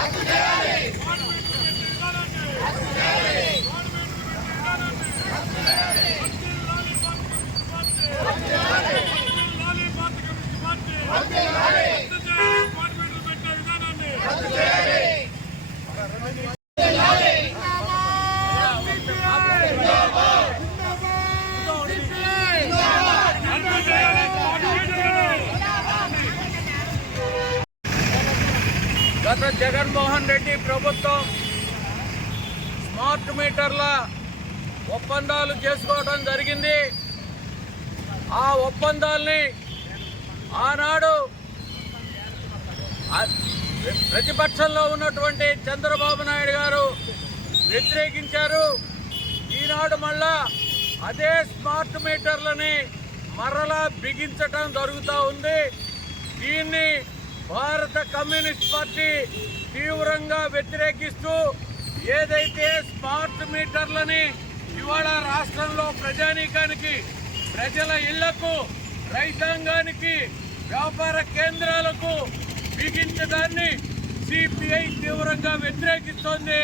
చేయాలి జగన్మోహన్ రెడ్డి ప్రభుత్వం స్మార్ట్ మీటర్ల ఒప్పందాలు చేసుకోవడం జరిగింది. ఆ ఒప్పందాల్ని ఆనాడు ప్రతిపక్షంలో ఉన్నటువంటి చంద్రబాబు నాయుడు గారు వ్యతిరేకించారు. ఈనాడు మళ్ళా అదే స్మార్ట్ మీటర్లని మరలా బిగించటం జరుగుతూ ఉంది. దీన్ని భారత కమ్యూనిస్ట్ పార్టీ తీవ్రంగా వ్యతిరేకిస్తూ ఏదైతే స్మార్ట్ మీటర్లని ఇవాళ రాష్ట్రంలో ప్రజానీకానికి ప్రజల ఇళ్ళకు రైతాంగానికి వ్యాపార కేంద్రాలకు బిగించడాన్ని సిపిఐ తీవ్రంగా వ్యతిరేకిస్తోంది.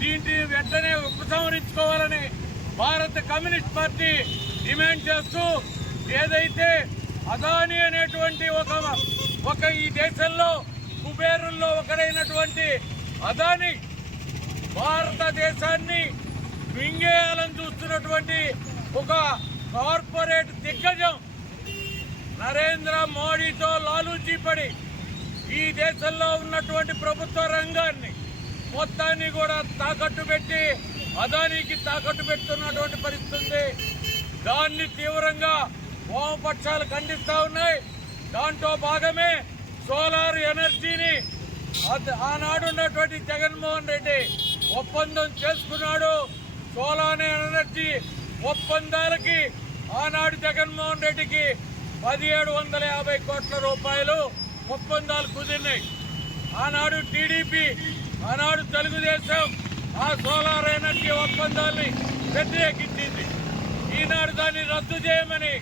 దీన్ని వెంటనే ఉపసంహరించుకోవాలని భారత కమ్యూనిస్ట్ పార్టీ డిమాండ్ చేస్తూ ఏదైతే అదాని అనేటువంటి ఒక ఒక ఈ దేశంలో కుబేరుల్లో ఒకడైనటువంటి అదాని భారతదేశాన్ని మింగేయాలని చూస్తున్నటువంటి ఒక కార్పొరేట్ దిగ్గజం నరేంద్ర మోడీతో లాలూచీ పడి ఈ దేశంలో ఉన్నటువంటి ప్రభుత్వ రంగాన్ని మొత్తాన్ని కూడా తాకట్టు పెట్టి అదానికి తాకట్టు పెడుతున్నటువంటి పరిస్థితి దాన్ని తీవ్రంగా వామపక్షాలు ఖండిస్తూ ఉన్నాయి. దాంట్లో భాగమే సోలార్ ఎనర్జీని ఆనాడు ఉన్నటువంటి జగన్మోహన్ రెడ్డి ఒప్పందం చేసుకున్నాడు. సోలార్ ఎనర్జీ ఒప్పందాలకి ఆనాడు జగన్మోహన్ రెడ్డికి పదిహేడు వందల యాభై కోట్ల రూపాయలు ఒప్పందాలు కుదిరినాయి. ఆనాడు టీడీపీ ఆనాడు తెలుగుదేశం ఆ సోలార్ ఎనర్జీ ఒప్పందాన్ని వ్యతిరేకించింది. ఈనాడు దాన్ని రద్దు చేయమని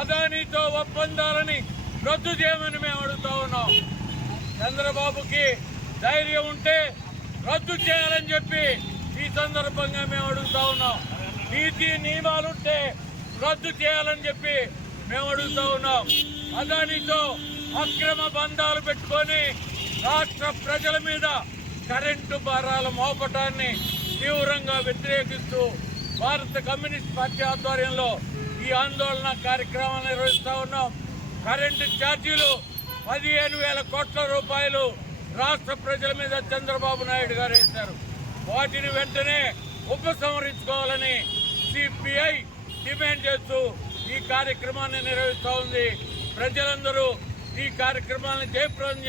అదానితో ఒప్పందాలని రద్దు చేయమని మేము అడుగుతా ఉన్నాం. చంద్రబాబుకి ధైర్యం ఉంటే రద్దు చేయాలని చెప్పి ఈ సందర్భంగా మేము అడుగుతా ఉన్నాం. నీతి నియమాలుంటే రద్దు చేయాలని చెప్పి మేము అడుగుతా ఉన్నాం. అదానితో అక్రమ బంధాలు పెట్టుకొని రాష్ట్ర ప్రజల మీద కరెంటు భారాల మోపటాన్ని తీవ్రంగా వ్యతిరేకిస్తూ భారత కమ్యూనిస్ట్ పార్టీ ఆధ్వర్యంలో ఈ ఆందోళన కార్యక్రమాన్ని నిర్వహిస్తూ ఉన్నాం. కరెంటు ఛార్జీలు పదిహేను వేల కోట్ల రూపాయలు రాష్ట్ర ప్రజల మీద చంద్రబాబు నాయుడు గారు వేశారు. వాటిని వెంటనే ఉపసంహరించుకోవాలని సిపిఐ డిమాండ్ చేస్తూ ఈ కార్యక్రమాన్ని నిర్వహిస్తూ ఉంది. ప్రజలందరూ ఈ కార్యక్రమాన్ని జయప్రదం